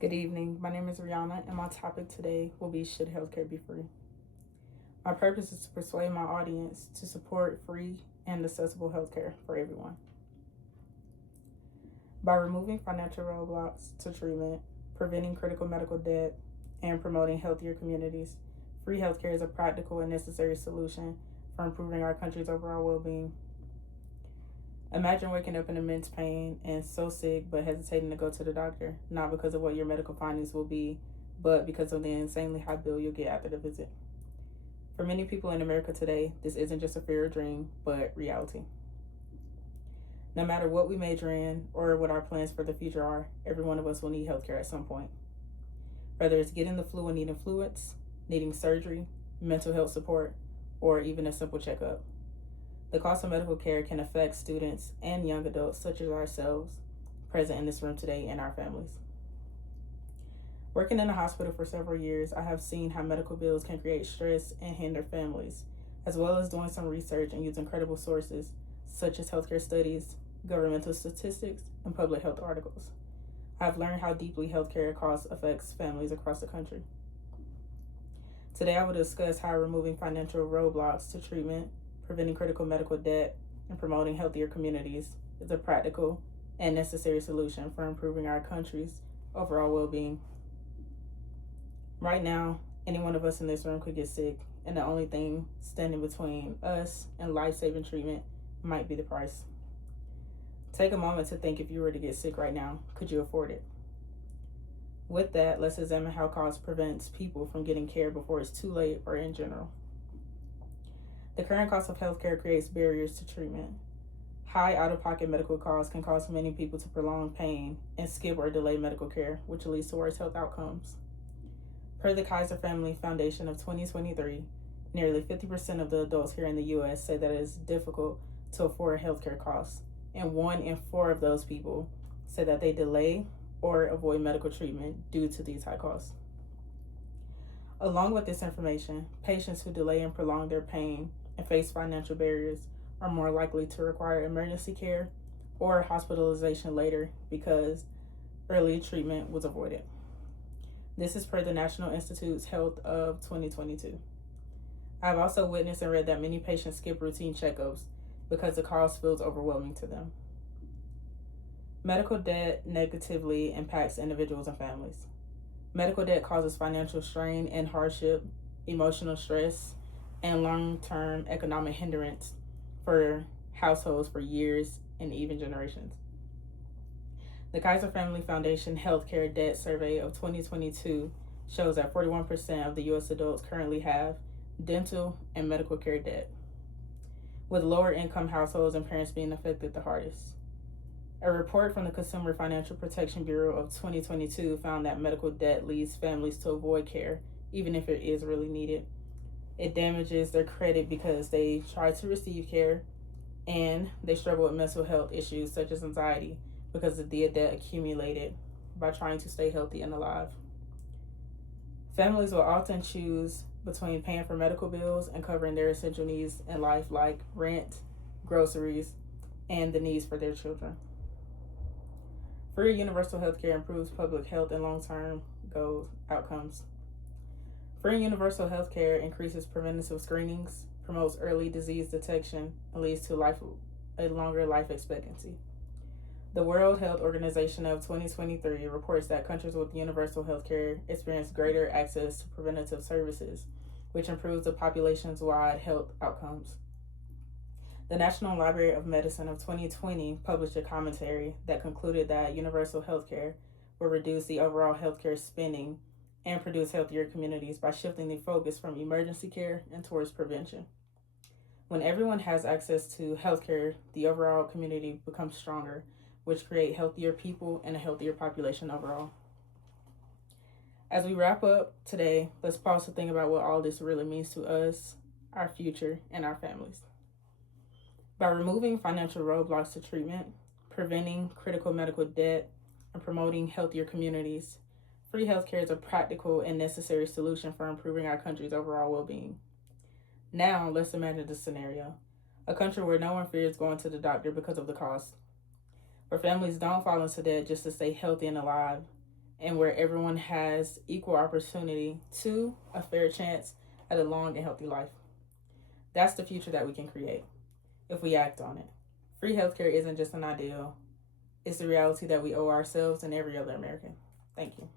Good evening. My name is Reyanna, and my topic today will be Should Healthcare Be Free? My purpose is to persuade my audience to support free and accessible healthcare for everyone. By removing financial roadblocks to treatment, preventing critical medical debt, and promoting healthier communities, free healthcare is a practical and necessary solution for improving our country's overall well being. Imagine waking up in immense pain and so sick but hesitating to go to the doctor, not because of what your medical findings will be, but because of the insanely high bill you'll get after the visit. For many people in America today, this isn't just a fear or dream, but reality. No matter what we major in or what our plans for the future are, every one of us will need healthcare at some point. Whether it's getting the flu and needing fluids, needing surgery, mental health support, or even a simple checkup. The cost of medical care can affect students and young adults such as ourselves present in this room today and our families. Working in a hospital for several years, I have seen how medical bills can create stress and hinder families, as well as doing some research and using credible sources such as healthcare studies, governmental statistics, and public health articles. I've learned how deeply healthcare costs affects families across the country. Today I will discuss how removing financial roadblocks to treatment, preventing critical medical debt, and promoting healthier communities is a practical and necessary solution for improving our country's overall well-being. Right now, any one of us in this room could get sick, and the only thing standing between us and life-saving treatment might be the price. Take a moment to think, if you were to get sick right now, could you afford it? With that, let's examine how cost prevents people from getting care before it's too late or in general. The current cost of healthcare creates barriers to treatment. High out-of-pocket medical costs can cause many people to prolong pain and skip or delay medical care, which leads to worse health outcomes. Per the Kaiser Family Foundation of 2023, nearly 50% of the adults here in the U.S. say that it is difficult to afford healthcare costs, and 1 in 4 of those people say that they delay or avoid medical treatment due to these high costs. Along with this information, patients who delay and prolong their pain and face financial barriers are more likely to require emergency care or hospitalization later because early treatment was avoided. This is per the National Institute's Health of 2022. I have also witnessed and read that many patients skip routine checkups because the cost feels overwhelming to them. Medical debt negatively impacts individuals and families. Medical debt causes financial strain and hardship, emotional stress, and long-term economic hindrance for households for years and even generations. The Kaiser Family Foundation Healthcare Debt Survey of 2022 shows that 41% of the U.S. adults currently have dental and medical care debt, with lower income households and parents being affected the hardest. A report from the Consumer Financial Protection Bureau of 2022 found that medical debt leads families to avoid care, even if it is really needed. It damages their credit because they try to receive care, and they struggle with mental health issues such as anxiety because of the debt accumulated by trying to stay healthy and alive. Families will often choose between paying for medical bills and covering their essential needs in life like rent, groceries, and the needs for their children. Free universal health care improves public health and long-term goal outcomes. Free universal health care increases preventative screenings, promotes early disease detection, and leads to a longer life expectancy. The World Health Organization of 2023 reports that countries with universal health care experience greater access to preventative services, which improves the population's wide health outcomes. The National Library of Medicine of 2020 published a commentary that concluded that universal health care will reduce the overall healthcare spending and produce healthier communities by shifting the focus from emergency care and towards prevention. When everyone has access to healthcare, the overall community becomes stronger, which create healthier people and a healthier population overall. As we wrap up today, let's pause to think about what all this really means to us, our future, and our families. By removing financial roadblocks to treatment, preventing critical medical debt, and promoting healthier communities, free healthcare is a practical and necessary solution for improving our country's overall well-being. Now, let's imagine this scenario: a country where no one fears going to the doctor because of the cost, where families don't fall into debt just to stay healthy and alive, and where everyone has equal opportunity to a fair chance at a long and healthy life. That's the future that we can create if we act on it. Free healthcare isn't just an ideal, it's the reality that we owe ourselves and every other American. Thank you.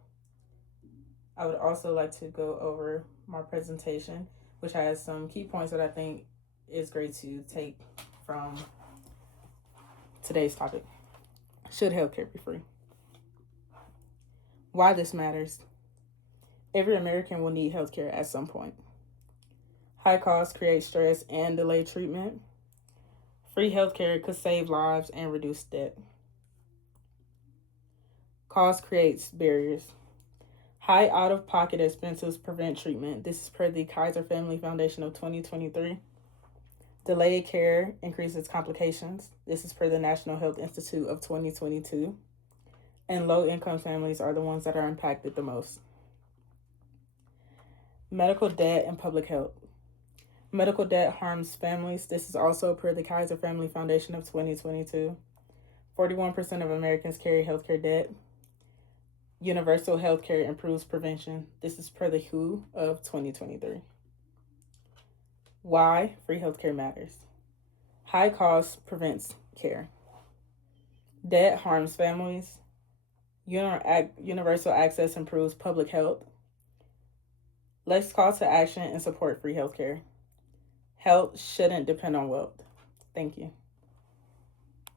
I would also like to go over my presentation, which has some key points that I think is great to take from today's topic. Should healthcare be free? Why this matters. Every American will need healthcare at some point. High costs create stress and delay treatment. Free healthcare could save lives and reduce debt. Cost creates barriers. High out-of-pocket expenses prevent treatment. This is per the Kaiser Family Foundation of 2023. Delayed care increases complications. This is per the National Health Institute of 2022. And low-income families are the ones that are impacted the most. Medical debt and public health. Medical debt harms families. This is also per the Kaiser Family Foundation of 2022. 41% of Americans carry healthcare debt. Universal healthcare improves prevention. This is per the WHO of 2023. Why free healthcare matters. High cost prevents care. Debt harms families. Universal access improves public health. Let's call to action and support free healthcare. Health shouldn't depend on wealth. Thank you.